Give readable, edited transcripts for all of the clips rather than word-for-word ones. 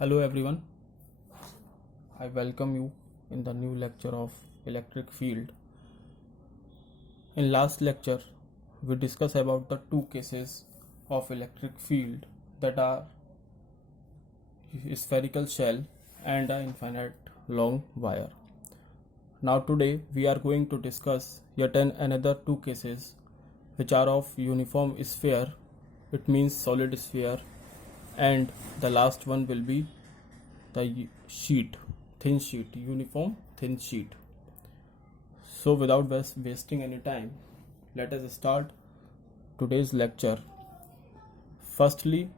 Hello everyone, I welcome you in the new lecture of electric field. In last lecture, we discussed about the two cases of electric field that are spherical shell and an infinite long wire. Now today we are going to discuss yet another two cases which are of uniform sphere, it means solid sphere, and the last one will be the sheet, thin sheet, uniform thin sheet. So without wasting any time, let us start today's lecture. Firstly,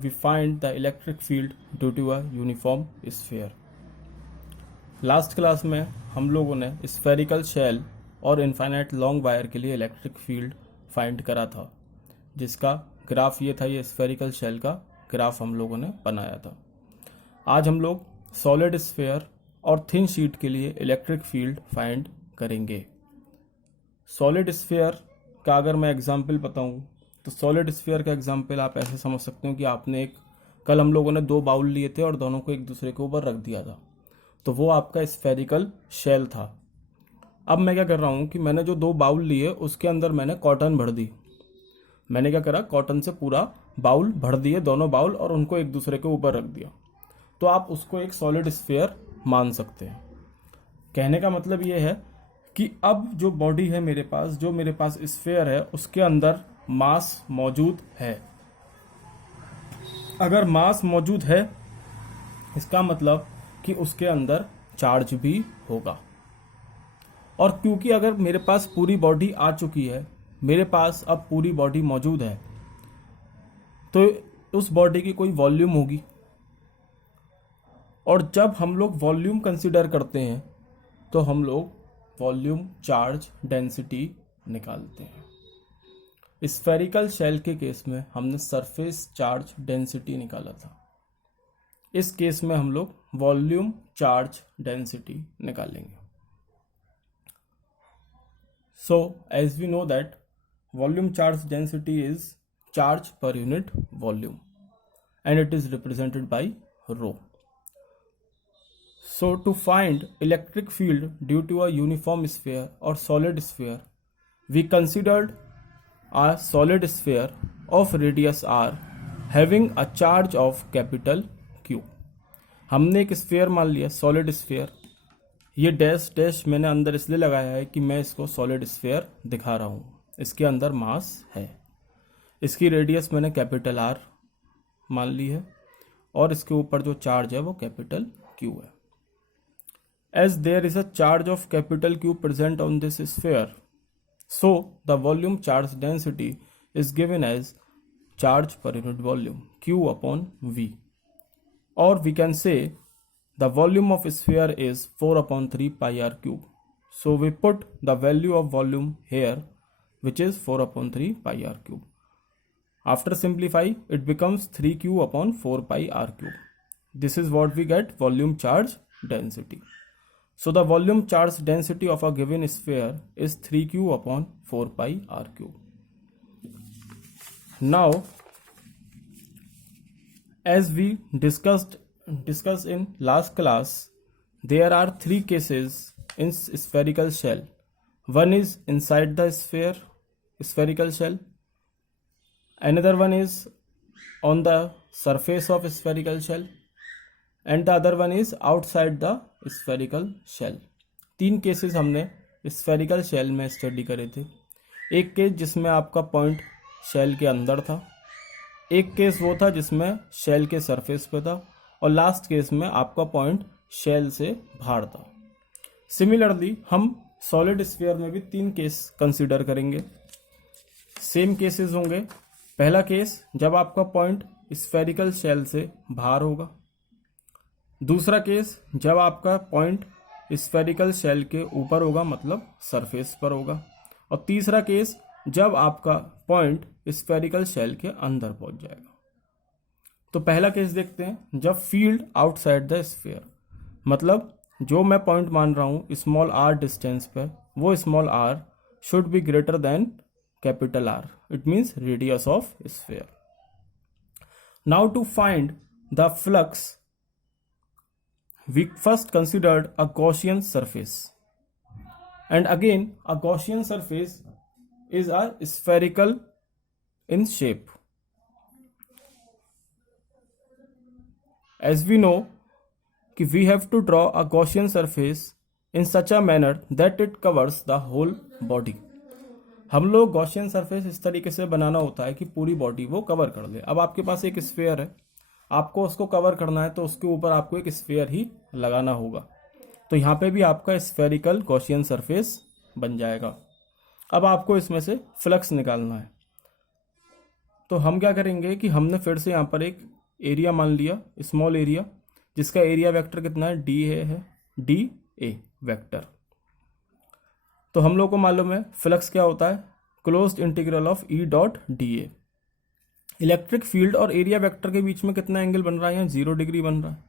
we find the electric field due to a uniform sphere. Last class में हम लोगों ने spherical shell और infinite long wire के लिए electric field find करा था, जिसका ग्राफ ये था, ये स्फेरिकल शेल का ग्राफ हम लोगों ने बनाया था. आज हम लोग सॉलिड स्फीयर और थिन शीट के लिए इलेक्ट्रिक फील्ड फाइंड करेंगे. सॉलिड स्फीयर का अगर मैं एग्जांपल बताऊं तो सॉलिड स्फीयर का एग्जांपल आप ऐसे समझ सकते हो कि आपने कल हम लोगों ने दो बाउल लिए थे और दोनों को एक दूसरे के ऊपर रख दिया था, तो वो आपका स्फेरिकल शेल था. अब मैं क्या कर रहा हूं कि मैंने जो दो बाउल लिए उसके अंदर मैंने कॉटन भर दी. मैंने क्या करा, कॉटन से पूरा बाउल भर दिए, दोनों बाउल, और उनको एक दूसरे के ऊपर रख दिया. तो आप उसको एक सॉलिड स्फीयर मान सकते हैं. कहने का मतलब ये है कि अब जो बॉडी है मेरे पास, जो मेरे पास स्फीयर है, उसके अंदर मास मौजूद है. अगर मास मौजूद है इसका मतलब कि उसके अंदर चार्ज भी होगा. और क्योंकि अगर मेरे पास पूरी बॉडी आ चुकी है, मेरे पास अब पूरी बॉडी मौजूद है, तो उस बॉडी की कोई वॉल्यूम होगी. और जब हम लोग वॉल्यूम कंसीडर करते हैं तो हम लोग वॉल्यूम चार्ज डेंसिटी निकालते हैं. स्फेरिकल शेल के केस में हमने सरफेस चार्ज डेंसिटी निकाला था. इस केस में हम लोग वॉल्यूम चार्ज डेंसिटी निकालेंगे. So as we know that volume charge density is charge per unit volume and it is represented by rho. So to find electric field due to a uniform sphere or solid sphere, we considered a solid sphere of radius r having a charge of capital Q. हमने एक sphere मान लिया, solid sphere. ये dash dash मैंने अंदर इसलिए लगाया है कि मैं इसको सॉलिड स्फीयर दिखा रहा हूँ. इसके अंदर मास है. इसकी रेडियस मैंने कैपिटल आर मान ली है और इसके ऊपर जो चार्ज है वो कैपिटल क्यू है. As there is a charge of capital Q present on this sphere, so the volume charge density is given as charge per unit volume Q upon V. और we can say the volume of sphere is 4/3 pi R cube. So we put the value of volume here which is 4/3 pi R cube. After simplify, it becomes 3q upon 4 pi r cube. This is what we get volume charge density. So the volume charge density of a given sphere is 3q upon 4 pi r cube. Now, as we discussed in last class, there are three cases in spherical shell. One is inside the spherical shell. Another one is on the surface of spherical shell and the other one is outside the spherical shell. तीन cases हमने spherical shell में study करे थे. एक case जिसमें आपका point shell के अंदर था, एक केस वो था जिसमें शेल के सरफेस पे था, और लास्ट केस में आपका पॉइंट शेल से बाहर था. सिमिलरली हम सॉलिड स्फीयर में भी तीन केस कंसीडर करेंगे. सेम केसेस होंगे. पहला केस जब आपका पॉइंट स्फेरिकल शेल से बाहर होगा. दूसरा केस जब आपका पॉइंट स्फेरिकल शेल के ऊपर होगा, मतलब सरफेस पर होगा. और तीसरा केस जब आपका पॉइंट स्फेरिकल शेल के अंदर पहुंच जाएगा. तो पहला केस देखते हैं, जब फील्ड आउटसाइड द स्फीयर, मतलब जो मैं पॉइंट मान रहा हूं स्मॉल आर डिस्टेंस पर, वो small R should be greater than capital R. It means radius of sphere. Now to find the flux we first considered a Gaussian surface. And again, a Gaussian surface is a spherical in shape. As we know, we have to draw a Gaussian surface in such a manner that it covers the whole body. हम लोग Gaussian surface इस तरीके से बनाना होता है कि पूरी body वो कवर कर ले. अब आपके पास एक स्फीयर है, आपको उसको कवर करना है तो उसके ऊपर आपको एक स्फीयर ही लगाना होगा. तो यहाँ पे भी आपका स्फेरिकल गॉसियन सरफेस बन जाएगा. अब आपको इसमें से फ्लक्स निकालना है. तो हम क्या करेंगे कि हमने फिर से यहाँ पर एक एरिया मान लिया, स्मॉल एरिया, जिसका एरिया वेक्टर कितना है, डी है, डी ए वेक्टर. तो हम लोग को मालूम है फ्लक्स क्या होता है, closed integral of E dot D A. Electric field और एरिया वेक्टर के बीच में कितना एंगल बन रहा है, यहाँ 0 डिग्री बन रहा है.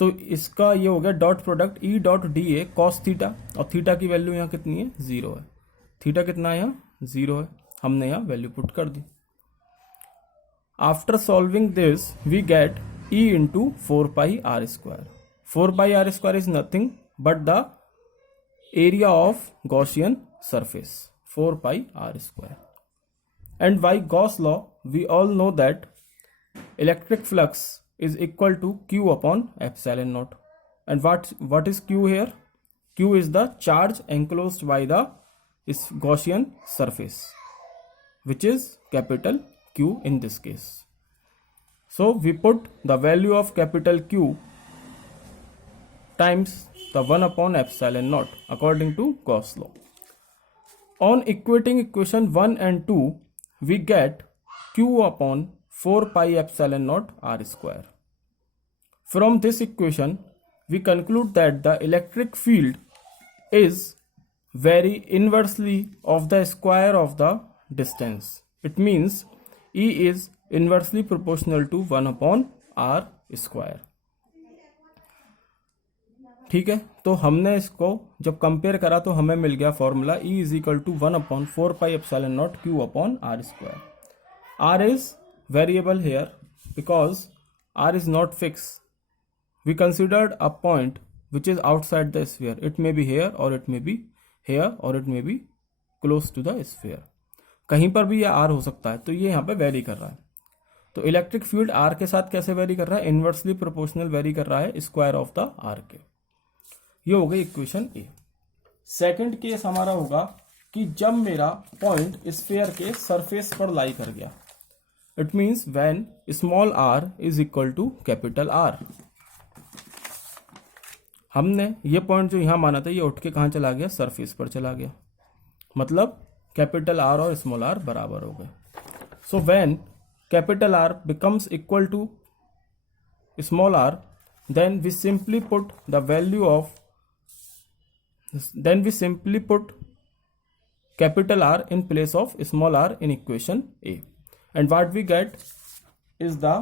तो इसका ये हो गया dot product E dot D A cos theta, और थीटा की वैल्यू यहाँ कितनी है, 0 है. थीटा कितना है यहाँ, 0 है. हमने यहाँ वैल्यू पुट कर दी. After solving this we get E into 4 pi R square. 4 pi R square is nothing but the area of Gaussian surface, 4 pi r square. And by Gauss law we all know that electric flux is equal to q upon epsilon naught. And what is q here? Q is the charge enclosed by the Gaussian surface, which is capital Q in this case. So we put the value of capital Q times the 1 upon epsilon naught according to Gauss law. On equating equation 1 and 2, we get q upon 4 pi epsilon naught r square. From this equation, we conclude that the electric field is very inversely of the square of the distance. It means E is inversely proportional to 1 upon r square. ठीक है. तो हमने इसको जब compare करा तो हमें मिल गया formula E is equal to 1 upon 4 pi epsilon naught Q upon R square. R is variable here because R is not fix. We considered a point which is outside the sphere. It may be here और it may be here और it may be close to the sphere. कहीं पर भी यह R हो सकता है. तो ये यहाँ पे वेरी कर रहा है. तो इलेक्ट्रिक फील्ड R के साथ कैसे वेरी कर रहा है, इनवर्सली प्रोपोर्शनल वेरी कर रहा है स्क्वायर ऑफ द R के. ये हो गई इक्वेशन ए. सेकंड केस हमारा होगा कि जब मेरा पॉइंट स्फीयर के सरफेस पर लाई कर गया. It means when small r is equal to capital R. हमने ये पॉइंट जो यहां माना था ये उठ के कहां चला गया, सरफेस पर चला गया. मतलब कैपिटल R और स्मॉल r बराबर हो गए. So when capital R becomes equal to small r, then we simply put the value of capital R in place of small r in equation A, and what we get is the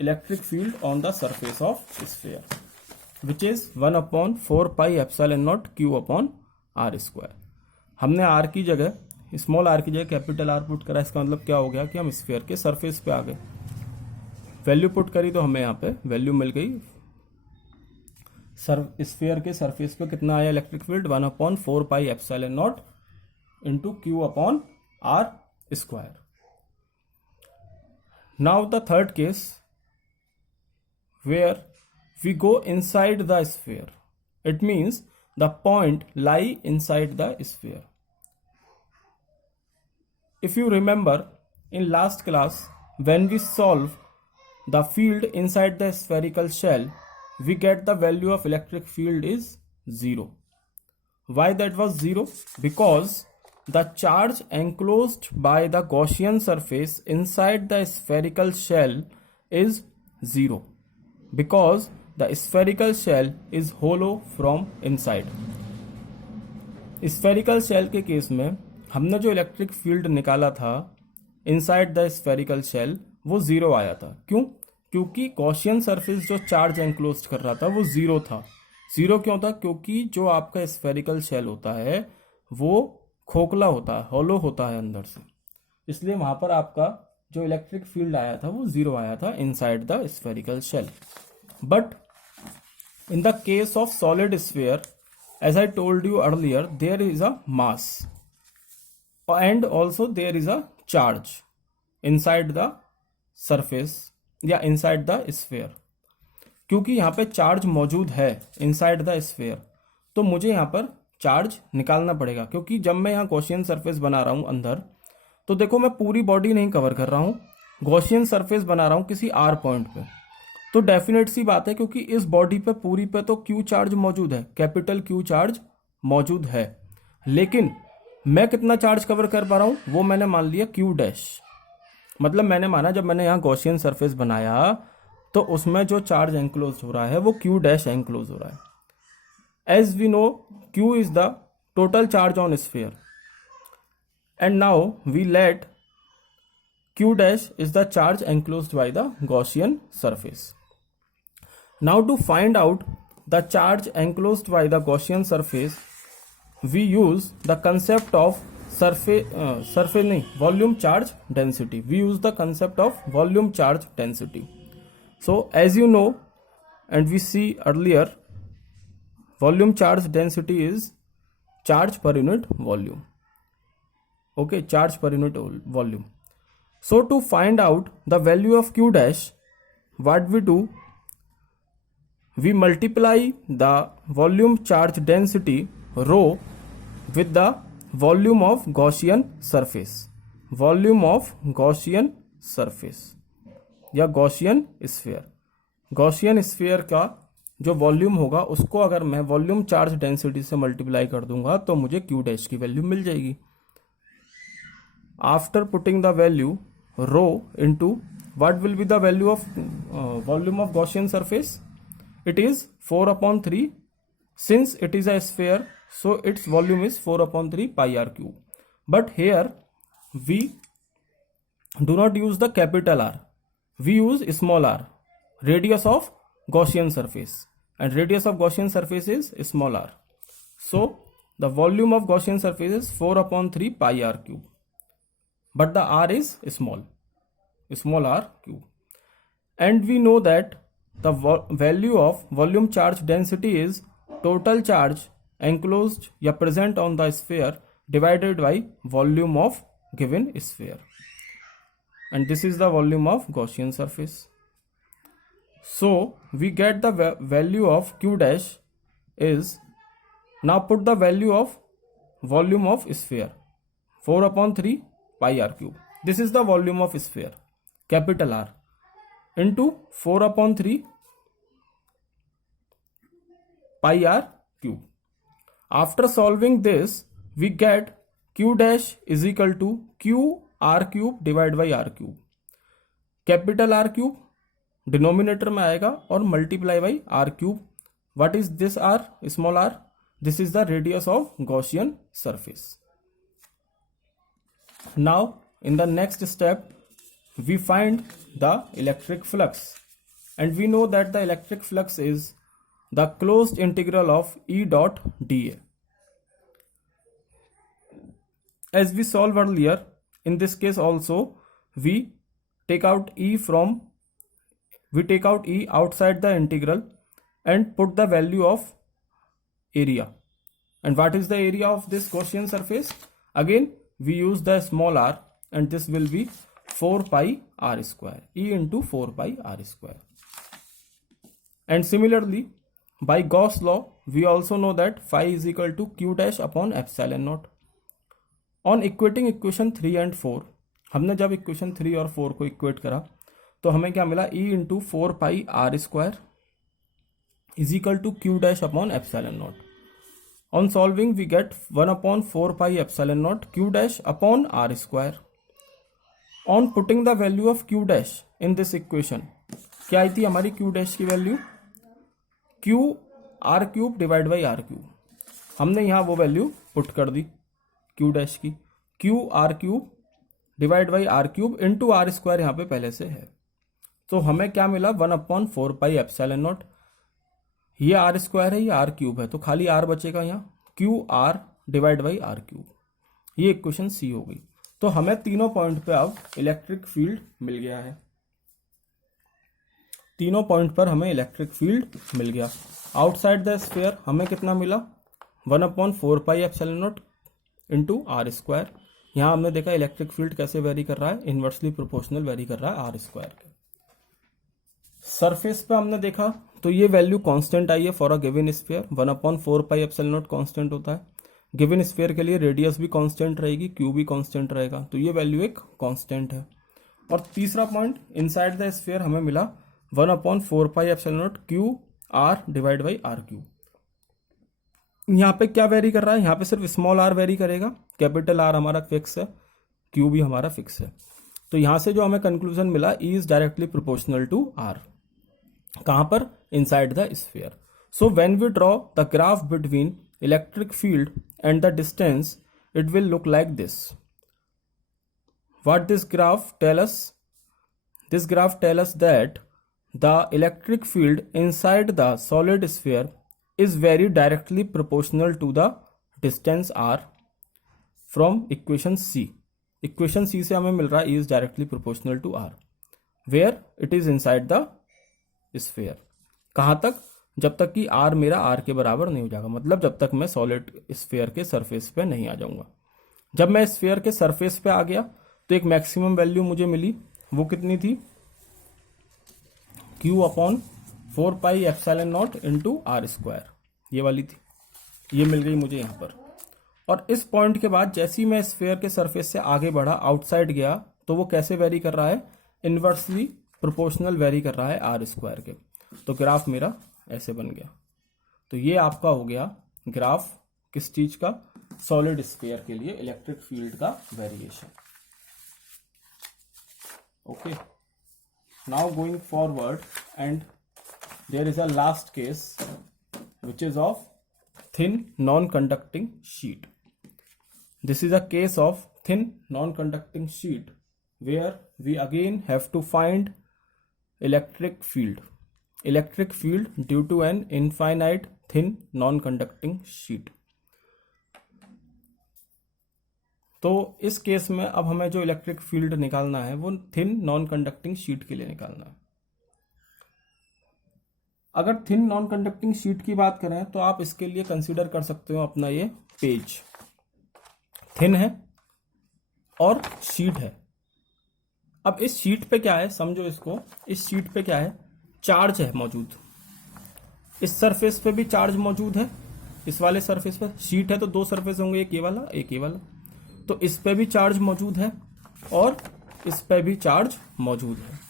electric field on the surface of sphere, which is 1 upon 4 pi epsilon naught Q upon R square. हमने R की जगह small r की जगह capital R put करा. इसका मतलब क्या हो गया कि हम स्फीयर के सरफेस पे आ गए. वैल्यू पुट करी तो हमें यहाँ पे वैल्यू मिल गई. स्फीयर के सरफेस पे कितना आया electric field, 1 upon 4 pi epsilon naught into Q upon R square. Now the third case where we go inside the sphere. It means the point lie inside the sphere. If you remember in last class when we solve the field inside the spherical shell, we get the value of electric field is 0. Why that was 0? Because the charge enclosed by the Gaussian surface inside the spherical shell is 0. Because the spherical shell is hollow from inside. Spherical shell के case में हमने जो electric field निकाला था inside the spherical shell वो 0 आया था. क्यों? क्योंकि गॉसियन सरफेस जो चार्ज एनक्लोज कर रहा था वो 0 था. 0 क्यों था? क्योंकि जो आपका स्फेरिकल शेल होता है वो खोखला होता है, हॉलो होता है अंदर से. इसलिए वहां पर आपका जो इलेक्ट्रिक फील्ड आया था वो 0 आया था inside the spherical shell. But In the case of solid sphere, as I told you earlier, there is a mass and also there is a charge inside the surface या inside the sphere. क्योंकि यहाँ पे charge मौजूद है inside the sphere, तो मुझे यहाँ पर चार्ज निकालना पड़ेगा. क्योंकि जब मैं यहाँ गॉसियन सरफेस बना रहा हूँ अंदर, तो देखो मैं पूरी बॉडी नहीं कवर कर रहा हूँ, गॉसियन सरफेस बना रहा हूँ किसी आर पॉइंट पे. तो डेफिनेट सी बात है, क्योंकि इस बॉडी पे पूरी पे तो क्यू चार्ज मौजूद है, कैपिटल क्यू चार्ज मौजूद है, लेकिन मैं कितना चार्ज कवर कर पा रहा हूँ वो मैंने मान लिया क्यू डैश. मतलब मैंने माना जब मैंने यहाँ गॉसियन सरफेस बनाया तो उसमें जो चार्ज एंक्लोज हो रहा है वो क्यू डैश एंक्लोज हो रहा है. As we know, Q is the total charge on sphere, and now we let q dash is the charge enclosed by the Gaussian surface. Now to find out the charge enclosed by the Gaussian surface, we use the concept of volume charge density. We use the concept of volume charge density. So as you know and we see earlier, volume charge density is charge per unit volume. Okay, charge per unit volume. So to find out the value of q dash, what we do, we multiply the volume charge density rho with the volume of Gaussian surface, volume of Gaussian surface या Gaussian sphere. Gaussian sphere का जो volume होगा उसको अगर मैं volume charge density से multiply कर दूंगा तो मुझे q डैश की वैल्यू मिल जाएगी. After putting the value rho into what will be the value of volume of Gaussian surface? It is 4 upon 3. Since it is a sphere, so its volume is 4 upon 3 pi r cube. But here we do not use the capital R. We use small r, radius of Gaussian surface, and radius of Gaussian surface is small r. So the volume of Gaussian surface is 4 upon 3 pi r cube. But the r is small r cube, and we know that the value of volume charge density is total charge enclosed या present on the sphere divided by volume of given sphere, and this is the volume of Gaussian surface. So we get the value of q dash is, now put the value of volume of sphere 4 upon 3 pi r cube. This is the volume of sphere, capital R, into 4 upon 3 pi r cube. After solving this, we get q dash is equal to q r cube divided by r cube. Capital R cube denominator में आएगा और multiply by r cube. What is this r, small r? This is the radius of Gaussian surface. Now in the next step we find the electric flux, and we know that the electric flux is the closed integral of E dot dA. As we solved earlier, in this case also we take out E outside the integral and put the value of area. And what is the area of this Gaussian surface? Again we use the small r, and this will be 4 pi r square, E into 4 pi r square. And similarly by Gauss law we also know that phi is equal to q dash upon epsilon naught. On equating equation 3 and 4, हमने जब equation 3 और 4 को equate करा तो हमें क्या मिला, E into 4 pi R square is equal to Q dash upon epsilon naught. On solving we get 1 upon 4 pi epsilon naught q dash upon r square. On putting the value of q dash in this equation, क्या आई थी हमारी q dash की value, q r cube divide by r cube. हमने यहाँ वो value put कर दी q dash की, q r cube divide by r cube into r square यहाँ पे पहले से है. तो हमें क्या मिला, 1 अपॉन 4 पाई एप्सिलॉन नॉट. ये आर स्क्वायर है, ये आर क्यूब है, तो खाली आर बचेगा यहाँ, Q R divide by R cube. ये इक्वेशन सी हो गई. तो हमें तीनों पॉइंट पे अब इलेक्ट्रिक फील्ड मिल गया है. तीनों पॉइंट पर हमें इलेक्ट्रिक फील्ड मिल गया। आउटसाइड द स्फीयर हमें कितना मिला, 1/4πε0 इंटू आर स्क्वायर। यहाँ हमने देखा इलेक्ट्रिक फील्ड कैसे वेरी कर रहा है, इन्वर्सली प्रोपोर्शनल वेरी कर रहा है आर स्क्वायर के। सरफेस पे हमने देखा तो ये वैल्यू कांस्टेंट आई है for a given sphere, 1/4πε0 constant होता है। गिवन स्फीयर के लिए रेडियस भी कांस्टेंट रहेगी, क्यू भी कांस्टेंट रहेगा, तो ये वैल्यू एक कांस्टेंट है। और तीसरा पॉइंट, इनसाइड द स्फीयर हमें मिला 1/4πε0 Q R divide by R Q. यहाँ पे क्या वेरी कर रहा है, यहाँ पे सिर्फ स्मॉल आर वेरी करेगा, कैपिटल आर हमारा फिक्स है, क्यू भी हमारा फिक्स है। तो यहाँ से जो हमें कंक्लूजन मिला, E is directly proportional to R. कहां पर, inside the sphere. So when we draw the graph between electric field and the distance, it will look like this. What this graph tell us? This graph tell us that the electric field inside the solid sphere is very directly proportional to the distance r from equation C. Equation C से हमें मिल रहा है E is directly proportional to r where it is inside the sphere. कहाँ तक, जब तक कि r मेरा r के बराबर नहीं हो जाएगा, मतलब जब तक मैं सॉलिड स्फीयर के सरफेस पे नहीं आ जाऊंगा। जब मैं स्फीयर के सरफेस पे आ गया तो एक मैक्सिमम वैल्यू मुझे मिली, वो कितनी थी, Q/4πε0 इंटू आर स्क्वायर, ये वाली थी, ये मिल गई मुझे यहाँ पर। और इस पॉइंट के बाद जैसे ही मैं स्फीयर के सरफेस से आगे बढ़ा, आउटसाइड गया, तो वो कैसे वेरी कर रहा है, इनवर्सली प्रोपोर्शनल वेरी कर रहा है आर स्क्वायर के। तो ग्राफ मेरा ऐसे बन गया। तो ये आपका हो गया ग्राफ किस चीज का, सॉलिड स्फीयर के लिए इलेक्ट्रिक फील्ड का variation. Okay, now going forward and there is a last case which is of thin non-conducting sheet. This is a case of thin non-conducting sheet where we again have to find electric field due to an infinite thin non-conducting sheet. तो इस case में अब हमें जो electric field निकालना है वो thin non conducting sheet के लिए निकालना है। अगर थिन नॉन कंडक्टिंग शीट की बात करें तो आप इसके लिए कंसीडर कर सकते हो अपना ये पेज थिन है और शीट है। अब इस शीट पे क्या है, समझो इसको, इस शीट पे क्या है, चार्ज है मौजूद। इस सरफेस पे भी चार्ज मौजूद है, इस वाले सरफेस पे शीट है तो दो सरफेस होंगे, एक ये वाला एक ये वाला, तो इस पे भी चार्ज मौजूद है और इस पे भी चार्ज मौजूद है।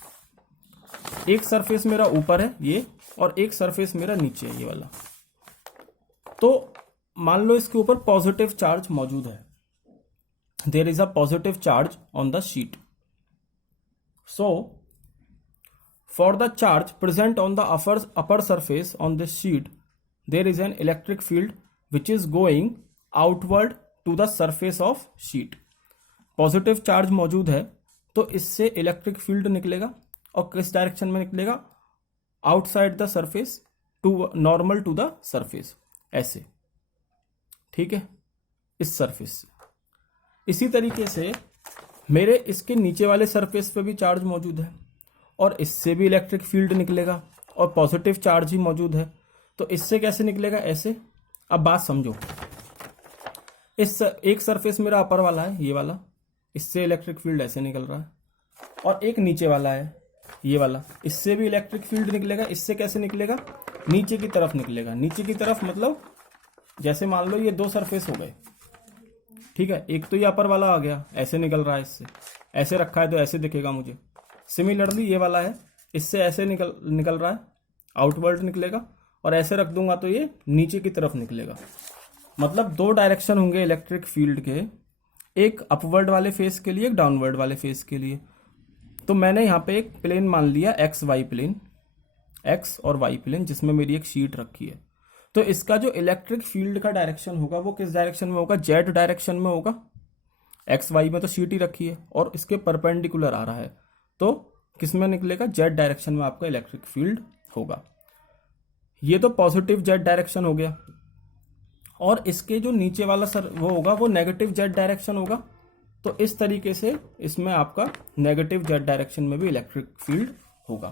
एक सरफेस मेरा ऊपर है ये, और एक सरफेस मेरा नीचे है ये वाला। तो मान लो इसके ऊपर पॉजिटिव चार्ज मौजूद है, there is a positive charge on the sheet. So for the charge present on the upper surface on this sheet, there is an electric field which is going outward to the surface of sheet. Positive charge मौजूद है तो इससे electric field निकलेगा, और किस direction में निकलेगा, outside the surface to normal to the surface, ऐसे, ठीक है, इस सरफेस से। इसी तरीके से मेरे इसके नीचे वाले सरफेस पे भी चार्ज मौजूद है और इससे भी इलेक्ट्रिक फील्ड निकलेगा और पॉजिटिव चार्ज ही मौजूद है, तो इससे कैसे निकलेगा, ऐसे। अब बात समझो, इस एक सरफेस मेरा अपर वाला है ये वाला, इससे इलेक्ट्रिक फील्ड ऐसे निकल रहा है, और एक नीचे वाला है ये वाला, इससे भी इलेक्ट्रिक फील्ड निकलेगा। इससे कैसे निकलेगा, नीचे की तरफ निकलेगा। नीचे की तरफ मतलब जैसे मान लो ये दो सरफेस हो गए, ठीक है, एक तो ये अपर वाला आ गया, ऐसे निकल रहा है, इससे ऐसे रखा है तो ऐसे दिखेगा मुझे। सिमिलरली ये वाला है, इससे ऐसे निकल रहा है, आउटवर्ड निकलेगा, और ऐसे रख दूंगा तो ये नीचे की तरफ निकलेगा। मतलब दो डायरेक्शन होंगे इलेक्ट्रिक फील्ड के, एक अपवर्ड वाले फेस के लिए, एक डाउनवर्ड वाले फेस के लिए। तो मैंने यहाँ पे एक प्लेन मान लिया, एक्स वाई प्लेन, एक्स और वाई प्लेन, जिसमें मेरी एक शीट रखी है। तो इसका जो इलेक्ट्रिक फील्ड का डायरेक्शन होगा वो किस डायरेक्शन में होगा, जेड डायरेक्शन में होगा। एक्स वाई में तो शीट ही रखी है और इसके परपेंडिकुलर आ रहा है, तो किस में निकलेगा, जेड डायरेक्शन में आपका इलेक्ट्रिक फील्ड होगा। ये तो पॉजिटिव जेड डायरेक्शन हो गया, और इसके जो नीचे वाला सर वो होगा वो नेगेटिव जेड डायरेक्शन होगा। तो इस तरीके से इसमें आपका नेगेटिव जेड डायरेक्शन में भी इलेक्ट्रिक फील्ड होगा।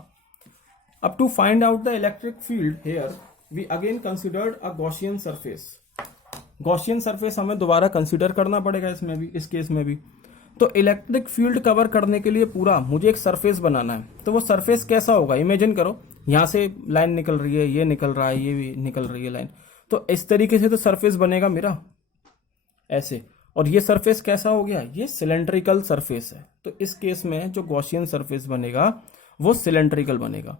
अब to find out the electric field here we again considered a Gaussian surface. Gaussian surface हमें दोबारा कंसिडर करना पड़ेगा इसमें भी, इस केस में भी। तो इलेक्ट्रिक फील्ड कवर करने के लिए पूरा मुझे एक सरफेस बनाना है। तो वो सरफेस कैसा होगा, इमेजिन करो, यहां से लाइन निकल रही है, ये निकल रहा है, ये भी निकल रही है लाइन। तो इस तरीके से तो सरफेस बनेगा मेरा ऐसे। और ये सरफेस कैसा हो गया, ये सिलेंड्रिकल सरफेस है। तो इस केस में जो गॉसियन सरफेस बनेगा वो सिलेंड्रिकल बनेगा।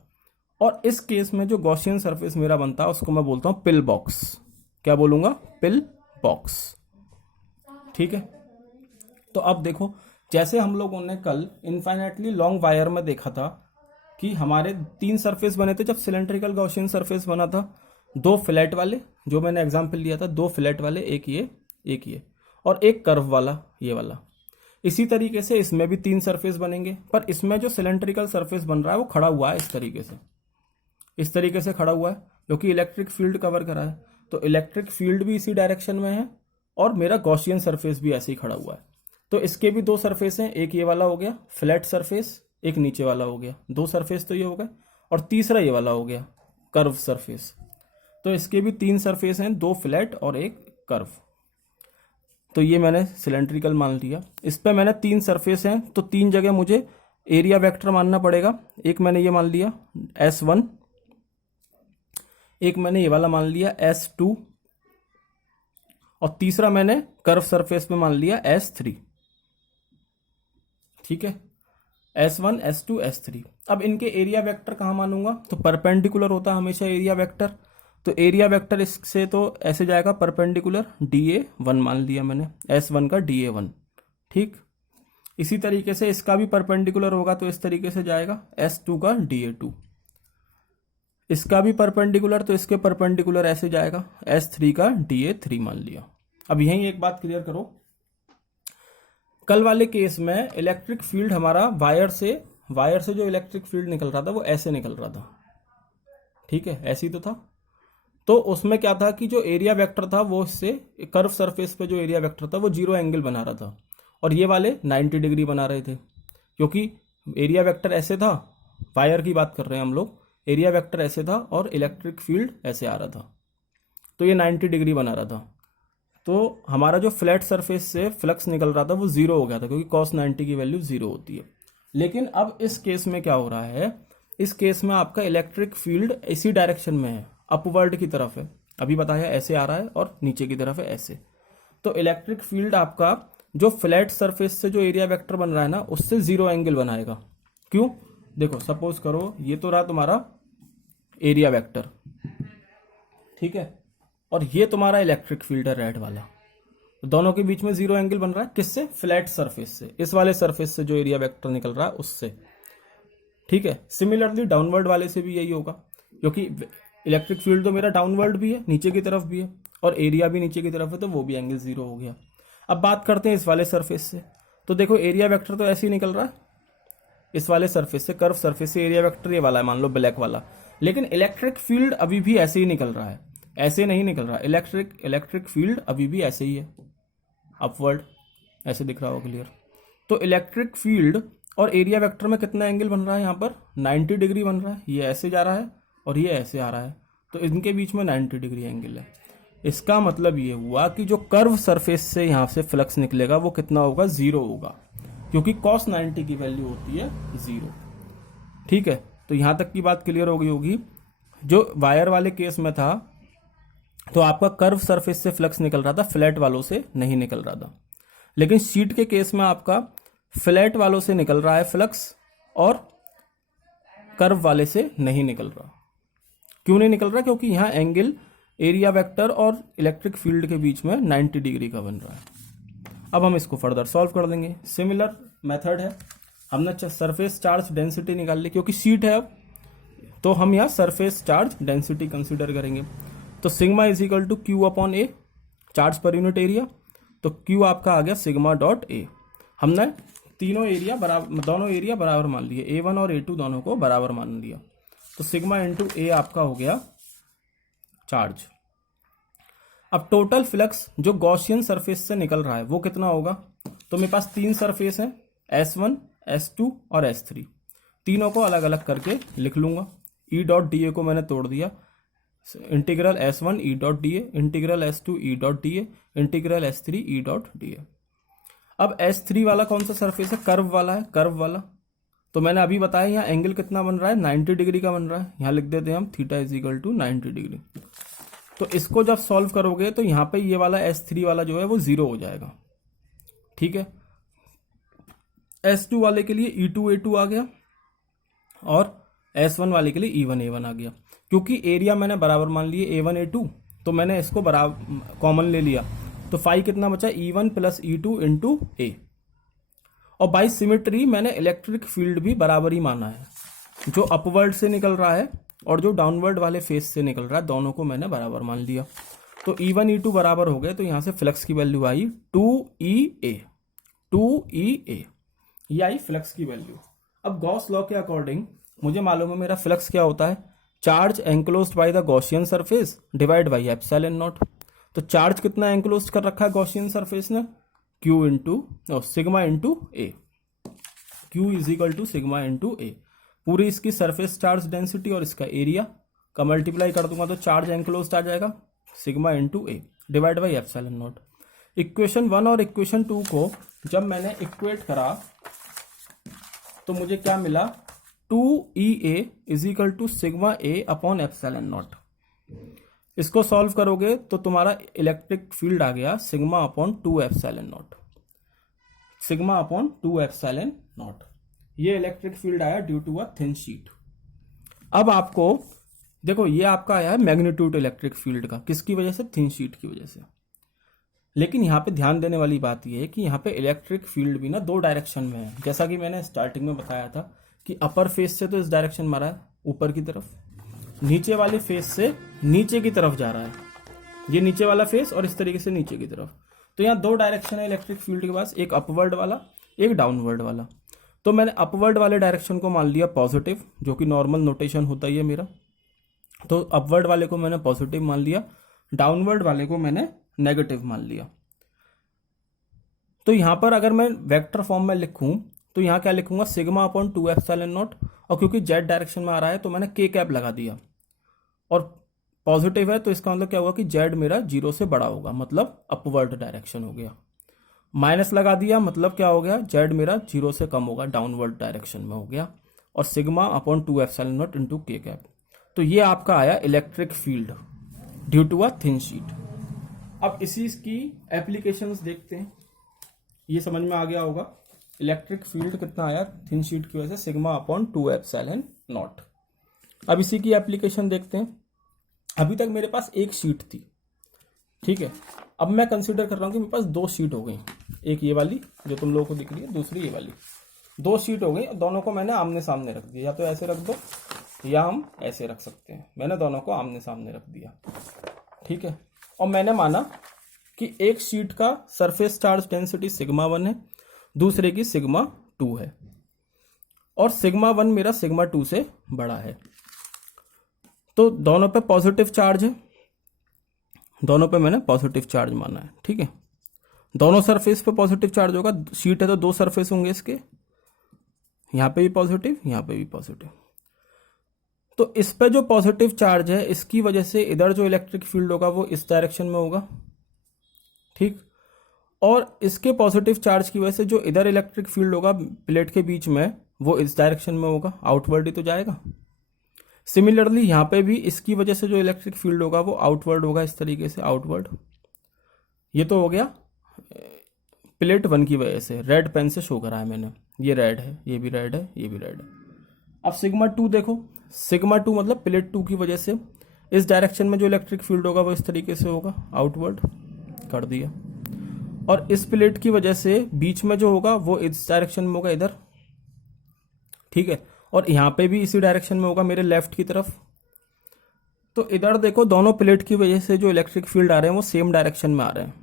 और इस केस में जो गॉसियन सरफेस मेरा बनता है उसको मैं बोलता हूं पिल बॉक्स। क्या बोलूंगा, पिल बॉक्स। ठीक है। तो अब देखो, जैसे हम लोगों ने कल इनफाइनाइटली लॉन्ग वायर में देखा था कि हमारे 3 सरफेस बने थे जब सिलेंड्रिकल गॉसियन सरफेस बना था। 2 फ्लैट वाले, जो मैंने एग्जांपल लिया था, 2 फ्लैट वाले, एक ये और एक कर्व वाला, ये वाला। इसी तरीके से इसमें भी 3 सरफेस बनेंगे, पर इसमें जो सिलेंड्रिकल सरफेस बन रहा है वो खड़ा हुआ है इस तरीके से खड़ा हुआ है, क्योंकि इलेक्ट्रिक फील्ड कवर करा है। तो इलेक्ट्रिक फील्ड भी इसी डायरेक्शन में है और मेरा गॉसियन सरफेस भी ऐसे ही खड़ा हुआ है। तो इसके भी 2 सरफेस हैं, एक ये वाला हो गया फ्लैट सरफेस, एक नीचे वाला हो गया। 2 सरफेस तो ये हो गए, और तीसरा ये वाला हो गया कर्व सरफेस। तो इसके भी 3 सरफेस हैं, 2 फ्लैट और एक कर्व। तो ये मैंने सिलेंड्रिकल मान लिया। इस पे मैंने 3 सरफेस हैं, तो 3 जगह मुझे एरिया वेक्टर मानना पड़ेगा। एक मैंने ये मान लिया S1, एक मैंने ये वाला मान लिया S2, और तीसरा मैंने कर्व सरफेस पे मान लिया S3। ठीक है, S1, S2, S3। अब इनके एरिया वेक्टर कहाँ मानूंगा, तो परपेंडिकुलर होता है हमेशा एरिया वेक्टर। तो एरिया वेक्टर इससे तो ऐसे जाएगा परपेंडिकुलर, DA1 मान लिया मैंने, S1 का DA1। ठीक, इसी तरीके से इसका भी परपेंडिकुलर होगा तो इस तरीके से जाएगा S2 का DA2। इसका भी परपेंडिकुलर, तो इसके परपेंडिकुलर ऐसे जाएगा S3 का DA3 मान लिया। अब यहीं एक बात क्लियर करो, कल वाले केस में इलेक्ट्रिक फील्ड हमारा वायर से जो इलेक्ट्रिक फील्ड निकल रहा था वो ऐसे निकल रहा था। ठीक है, ऐसे ही तो था। तो उसमें क्या था कि जो एरिया वेक्टर था वो इससे कर्व सरफेस पे जो एरिया वेक्टर था वो 0 एंगल बना रहा था, और ये वाले 90 डिग्री बना रहे थे, क्योंकि एरिया वेक्टर ऐसे था। वायर की बात कर रहे हैं हम लोग, एरिया वेक्टर ऐसे था और इलेक्ट्रिक फील्ड ऐसे आ रहा था, तो ये 90 डिग्री बना रहा था। तो हमारा जो फ्लैट सरफेस से फ्लक्स निकल रहा था वो 0 हो गया था, क्योंकि cos 90 की वैल्यू 0 होती है। लेकिन अब इस केस में क्या हो रहा है, इस केस में आपका इलेक्ट्रिक फील्ड इसी डायरेक्शन में है, अपवर्ड की तरफ है। अभी बताया ऐसे आ रहा है और नीचे की तरफ है ऐसे। तो इलेक्ट्रिक फील्ड आपका जो फ्लैट सरफेस से जो एरिया वेक्टर बन रहा है ना, उससे 0 एंगल बनाएगा। क्यों, देखो सपोज करो ये तो रहा तुम्हारा एरिया वेक्टर, ठीक है, और ये तुम्हारा इलेक्ट्रिक फील्ड है रेड वाला। दोनों के बीच में 0 एंगल बन रहा है, किससे, फ्लैट सरफेस से, इस वाले सरफेस से जो एरिया वेक्टर निकल रहा है उससे। ठीक है, सिमिलरली डाउनवर्ड वाले से भी यही होगा, क्योंकि इलेक्ट्रिक फील्ड तो मेरा डाउनवर्ड भी है, नीचे की तरफ भी है, और एरिया भी नीचे की तरफ है, तो वो भी एंगल 0 हो गया। अब बात करते हैं इस वाले सरफेस से। तो देखो एरिया वेक्टर तो ऐसे ही निकल रहा है, इस वाले सरफेस से, कर्व सरफेस से एरिया वेक्टर ये वाला है, मान लो ब्लैक वाला। लेकिन इलेक्ट्रिक फील्ड अभी भी ऐसे ही निकल रहा है, ऐसे नहीं निकल रहा। इलेक्ट्रिक फील्ड अभी भी ऐसे ही है, अपवर्ड, ऐसे दिख रहा होगा क्लियर। तो इलेक्ट्रिक फील्ड और एरिया वेक्टर में कितना एंगल बन रहा है, यहाँ पर 90 डिग्री बन रहा है। ये ऐसे जा रहा है और ये ऐसे आ रहा है, तो इनके बीच में 90 डिग्री एंगल है। इसका मतलब ये हुआ कि जो कर्व सरफेस से यहाँ से फ्लक्स निकलेगा वो कितना होगा, 0 होगा, क्योंकि cos 90 की वैल्यू होती है 0। ठीक है, तो यहाँ तक की बात क्लियर हो गई होगी। जो वायर वाले केस में था तो आपका कर्व सरफेस से फ्लक्स निकल रहा था, फ्लैट वालों से नहीं निकल रहा था। लेकिन शीट के केस में आपका फ्लैट वालों से निकल रहा है फ्लक्स और कर्व वाले से नहीं निकल रहा। क्यों नहीं निकल रहा, क्योंकि यहाँ एंगल एरिया वेक्टर और इलेक्ट्रिक फील्ड के बीच में 90 डिग्री का बन रहा है। अब हम इसको फर्दर सॉल्व कर देंगे। सिमिलर मेथड है, हमने सरफेस चार्ज डेंसिटी निकाल ली, क्योंकि शीट है अब, तो हम यहाँ सरफेस चार्ज डेंसिटी कंसीडर करेंगे। तो sigma is equal to Q upon A, charge per unit area. तो क्यू आपका आ गया सिग्मा डॉट ए। हमने तीनों एरिया बराबर, दोनों एरिया बराबर मान लिए, A1 और A2 दोनों को बराबर मान लिया। तो सिग्मा इंटू ए आपका हो गया चार्ज। अब टोटल फ्लक्स जो गॉसियन सरफेस से निकल रहा है वो कितना होगा, तो मेरे पास 3 सरफेस हैं, S1, S2 और S3। तीनों को अलग अलग करके लिख लूंगा। ई डॉट डी ए को मैंने तोड़ दिया, integral S1 E dot D A, integral S2 E dot D A, integral S3 E dot D A. अब S3 वाला कौन सा सरफेस है? कर्व वाला है, कर्व वाला। तो मैंने अभी बताया यहाँ एंगल कितना बन रहा है, 90 डिग्री का बन रहा है। यहाँ लिख देते हैं हम theta is equal to 90 degree. तो इसको जब सॉल्व करोगे तो यहाँ पे ये वाला S3 वाला जो है वो 0 हो जाएगा, ठीक है। S2 वाले के लिए E2 A2 आ गया और S1 वाले के लिए E1 A1 आ गया। क्योंकि एरिया मैंने बराबर मान लिए A1 A2, तो मैंने इसको बराबर कॉमन ले लिया, तो फाई कितना बचा? E1 plus E2 into A। और बाई सिमेट्री मैंने इलेक्ट्रिक फील्ड भी बराबर ही माना है, जो अपवर्ड से निकल रहा है और जो डाउनवर्ड वाले फेस से निकल रहा है, दोनों को मैंने बराबर मान लिया। तो E1 E2 बराबर हो गए, तो यहां से फ्लक्स की वैल्यू आई 2EA, 2EA, ये आई फ्लक्स की वैल्यू। अब गॉस लॉ के अकॉर्डिंग मुझे मालूम है मेरा फ्लक्स क्या होता है, charge enclosed by the Gaussian surface divide by epsilon naught. तो चार्ज कितना एंक्लोज्ड कर रखा है गॉसियन सरफेस ने? Q into sigma into A, Q is equal to sigma into A. पूरी इसकी सरफेस चार्ज डेंसिटी और इसका एरिया का मल्टीप्लाई कर दूंगा तो चार्ज एंक्लोज्ड आ जाएगा, sigma into A divide by epsilon not. Equation 1 और इक्वेशन 2 को जब मैंने इक्वेट करा तो मुझे क्या मिला? 2EA is equal to sigma A upon epsilon naught. इसको सॉल्व करोगे तो तुम्हारा इलेक्ट्रिक फील्ड आ गया sigma upon 2 epsilon naught, sigma upon 2 epsilon naught. ये इलेक्ट्रिक फील्ड आया due to a thin sheet. अब आपको देखो, ये आपका आया है मैग्नीट्यूड इलेक्ट्रिक फील्ड का, किसकी वजह से? थिन शीट की वजह से। लेकिन यहाँ पे ध्यान देने वाली बात यह है कि यहाँ पे इलेक्ट्रिक फील्ड भी ना 2 डायरेक्शन में है। जैसा कि मैंने स्टार्टिंग में बताया था कि अपर फेस से तो इस डायरेक्शन में आ रहा है ऊपर की तरफ, नीचे वाले फेस से नीचे की तरफ जा रहा है, ये नीचे वाला फेस और इस तरीके से नीचे की तरफ। तो यहाँ 2 डायरेक्शन है इलेक्ट्रिक फील्ड के पास, एक अपवर्ड वाला एक डाउनवर्ड वाला। तो मैंने अपवर्ड वाले डायरेक्शन को मान लिया पॉजिटिव, जो कि नॉर्मल नोटेशन होता ही है मेरा। तो अपवर्ड वाले को मैंने पॉजिटिव मान लिया, डाउनवर्ड वाले को मैंने नेगेटिव मान लिया। तो यहां पर अगर मैं वेक्टर फॉर्म में लिखूं तो यहां क्या लिखूंगा? Sigma upon 2 epsilon not. और क्योंकि जेड डायरेक्शन में आ रहा है तो मैंने के कैप लगा दिया, और पॉजिटिव है तो इसका मतलब क्या होगा कि जेड मेरा 0 से बड़ा होगा, मतलब अपवर्ड डायरेक्शन हो गया। माइनस लगा दिया, मतलब क्या हो गया? जेड मेरा 0 से कम होगा, डाउनवर्ड डायरेक्शन में हो गया। और sigma upon 2 epsilon naught into K cap. तो ये आपका आया electric field due to a thin sheet. अब इसी की एप्लीकेशंस देखते हैं, ये समझ में आ गया होगा। इलेक्ट्रिक फील्ड कितना आया थिन शीट की वजह से? Sigma upon 2 epsilon not. अब इसी की एप्लीकेशन देखते हैं। अभी तक मेरे पास एक शीट थी, ठीक है। अब मैं कंसीडर कर रहा हूं कि मेरे पास 2 शीट हो गई, एक ये वाली जो तुम लोगों को दिख रही है, दूसरी ये वाली। 2 शीट हो गई, दोनों को मैंने आमने सामने रख दिया। या तो ऐसे रख दो या हम ऐसे रख सकते हैं। मैंने दोनों को आमने सामने रख दिया, ठीक है। और मैंने माना कि एक शीट का सरफेस चार्ज डेंसिटी सिग्मा 1 है, दूसरे की सिग्मा 2 है, और सिग्मा 1 मेरा सिग्मा 2 से बड़ा है। तो दोनों पे पॉजिटिव चार्ज है, दोनों पे मैंने पॉजिटिव चार्ज माना है, ठीक है। दोनों सरफेस पे पॉजिटिव चार्ज होगा। शीट है तो 2 सरफेस होंगे इसके, यहां पे भी पॉजिटिव, यहां पे भी पॉजिटिव। तो इस पे जो पॉजिटिव चार्ज है, इसकी वजह से इधर जो इलेक्ट्रिक फील्ड होगा वो इस डायरेक्शन में होगा, ठीक। और इसके पॉजिटिव चार्ज की वजह से जो इधर इलेक्ट्रिक फील्ड होगा प्लेट के बीच में, वो इस डायरेक्शन में होगा, आउटवर्ड ही तो जाएगा। सिमिलरली यहां पे भी इसकी वजह से जो इलेक्ट्रिक फील्ड होगा वो आउटवर्ड होगा, इस तरीके से आउटवर्ड। ये तो हो गया प्लेट 1 की वजह से, रेड पेन से शो करा है मैंने, ये रेड है, ये भी रेड है, ये भी रेड है। अब सिग्मा 2 देखो, सिग्मा 2 मतलब प्लेट 2 की वजह से इस डायरेक्शन में जो इलेक्ट्रिक फील्ड होगा वो इस तरीके से होगा, आउटवर्ड कर दिया। और इस प्लेट की वजह से बीच में जो होगा वो इस डायरेक्शन में होगा, इधर, ठीक है। और यहां पे भी इसी डायरेक्शन में होगा, मेरे लेफ्ट की तरफ। तो इधर देखो, दोनों प्लेट की वजह से जो इलेक्ट्रिक फील्ड आ रहे हैं वो सेम डायरेक्शन में आ रहे हैं।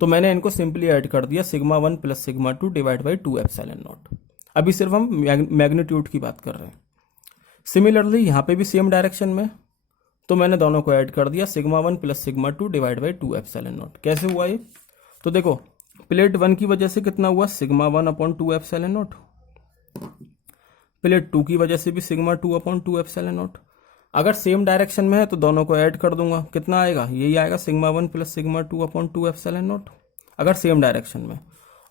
तो मैंने इनको सिंपली ऐड कर दिया, sigma 1 plus sigma 2 divide by 2 epsilon not. अभी सिर्फ हम मैग्नीट्यूड की बात कर रहे हैं। सिमिलरली यहां पे भी सेम डायरेक्शन में, तो मैंने दोनों को ऐड कर दिया, sigma 1 plus sigma 2 divide by 2 epsilon not. कैसे हुआ ये? तो देखो, प्लेट 1 की वजह से कितना हुआ? Sigma 1 upon 2 epsilon not. Plate 2 की वजह से भी सिग्मा 2/2 एप्सिलॉन नॉट। अगर सेम डायरेक्शन में है तो दोनों को ऐड कर दूंगा, कितना आएगा, यही आएगा sigma 1 plus sigma 2/2 epsilon not, अगर सेम डायरेक्शन में।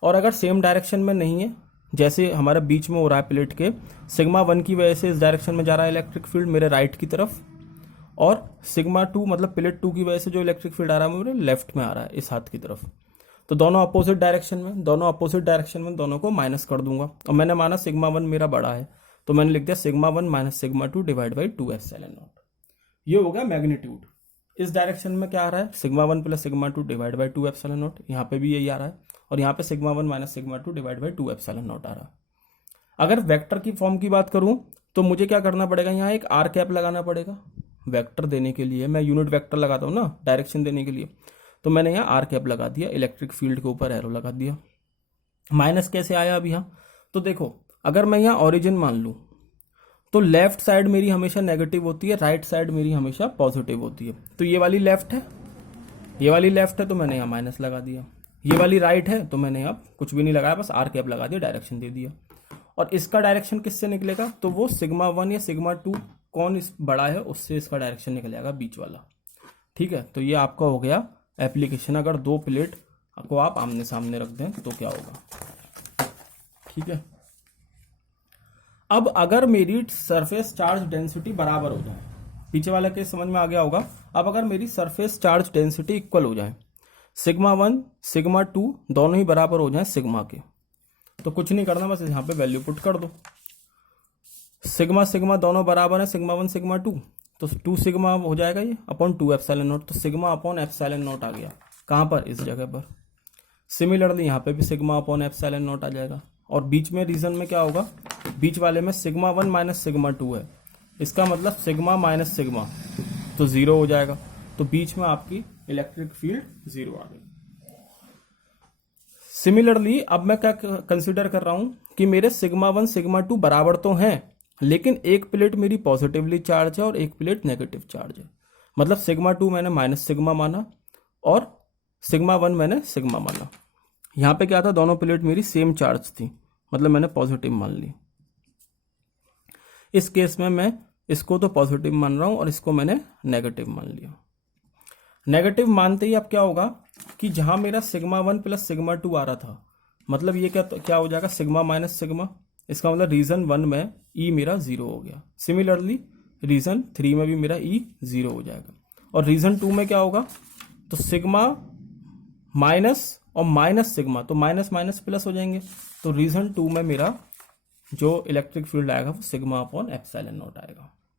और अगर सेम डायरेक्शन में नहीं है, जैसे हमारा बीच में हो रहा है प्लेट के, सिग्मा 1 की वजह से इस डायरेक्शन में जा रहा है इलेक्ट्रिक फील्ड मेरे राइट की तरफ, और सिग्मा 2 मतलब प्लेट 2 की वजह से जो इलेक्ट्रिक फील्ड आ रहा है मेरे लेफ्ट में आ रहा है, इस हाथ की तरफ। तो दोनों अपोजिट डायरेक्शन में, दोनों को माइनस कर दूंगा। और मैंने माना सिग्मा 1 मेरा बड़ा है, तो मैंने लिख दिया sigma 1 minus sigma 2 divide by 2 epsilon naught. ये हो गया मैग्नीट्यूड। इस डायरेक्शन में क्या आ रहा है, sigma 1 plus sigma 2 divide by 2 epsilon not, यहाँ पे भी यही आ रहा है, और यहाँ पे sigma 1 minus sigma 2 divide by 2 epsilon naught आ रहा है। अगर वेक्टर की फॉर्म की बात करूं तो मुझे क्या करना पड़ेगा, यहाँ एक आर कैप लगाना पड़ेगा वेक्टर देने के लिए। मैं यूनिट वेक्टर लगाता हूँ ना डायरेक्शन देने के लिए, तो मैंने यहाँ आर कैप लगा दिया, इलेक्ट्रिक फील्ड के ऊपर एरो लगा दिया। माइनस कैसे आया अब यहाँ, तो देखो अगर मैं यहाँ ओरिजिन मान लूँ तो लेफ्ट साइड मेरी हमेशा नेगेटिव होती है, राइट साइड मेरी हमेशा पॉजिटिव होती है। तो ये वाली लेफ्ट है, ये वाली लेफ्ट है, तो मैंने यहाँ माइनस लगा दिया। ये वाली राइट है, तो मैंने यहाँ कुछ भी नहीं लगाया, बस आर कैप लगा दिया, डायरेक्शन दे दिया। और इसका डायरेक्शन किससे निकलेगा, तो वो सिग्मा 1 या सिग्मा 2 कौन इस बड़ा है उससे इसका डायरेक्शन निकलेगा, बीच वाला। ठीक है, तो ये आपका हो गया एप्लीकेशन। अगर दो प्लेट को आप आमने सामने रख दें तो क्या होगा। ठीक है, अब अगर मेरी सरफेस चार्ज डेंसिटी बराबर हो जाए, पीछे वाला केस समझ में आ गया होगा। अब अगर मेरी सरफेस चार्ज डेंसिटी इक्वल हो जाए, सिग्मा 1 सिग्मा 2 दोनों ही बराबर हो जाए सिग्मा के, तो कुछ नहीं करना, बस यहाँ पे वैल्यू पुट कर दो। सिग्मा सिग्मा दोनों बराबर है, सिग्मा 1 सिग्मा 2, तो 2 सिग्मा हो जाएगा ये अपॉन 2 एप्सिलॉन नॉट, तो सिग्मा अपॉन एप्सिलॉन नॉट आ गया। कहाँ पर, इस जगह पर। सिमिलरली यहाँ पे भी सिग्मा अपॉन एप्सिलॉन नॉट आ जाएगा। और बीच में रीजन में क्या होगा, बीच वाले में सिग्मा 1 माइनस सिग्मा 2 है, इसका मतलब सिग्मा माइनस सिग्मा, तो 0 हो जाएगा। तो बीच में आपकी इलेक्ट्रिक फील्ड 0 आ गई। सिमिलरली अब मैं क्या कंसीडर कर रहा हूं कि मेरे सिग्मा 1 सिग्मा 2 बराबर तो हैं, लेकिन एक प्लेट मेरी पॉजिटिवली चार्ज है और एक प्लेट नेगेटिव चार्ज है। मतलब सिग्मा 2 मैंने माइनस सिग्मा माना और सिग्मा 1 मैंने सिग्मा माना। यहां पे क्या था, दोनों प्लेट मेरी सेम चार्ज थी, मतलब मैंने पॉजिटिव मान ली। इस केस में मैं इसको तो पॉजिटिव मान रहा हूं और इसको मैंने नेगेटिव मान लिया। नेगेटिव मानते ही अब क्या होगा कि जहां मेरा सिग्मा 1 प्लस सिग्मा 2 आ रहा था, मतलब ये क्या हो जाएगा, सिग्मा माइनस सिग्मा। इसका मतलब रीजन 1 में ई मेरा 0 हो गया। सिमिलरली रीजन 3 में भी मेरा ई 0 हो जाएगा। और रीजन 2 में क्या होगा, तो सिग्मा माइनस और माइनस सिग्मा, तो माइनस माइनस प्लस हो जाएंगे। तो रीजन 2 में मेरा जो इलेक्ट्रिक फील्ड आएगा वो सिग्मा अपॉन एप्सिलॉन नॉट आएगा।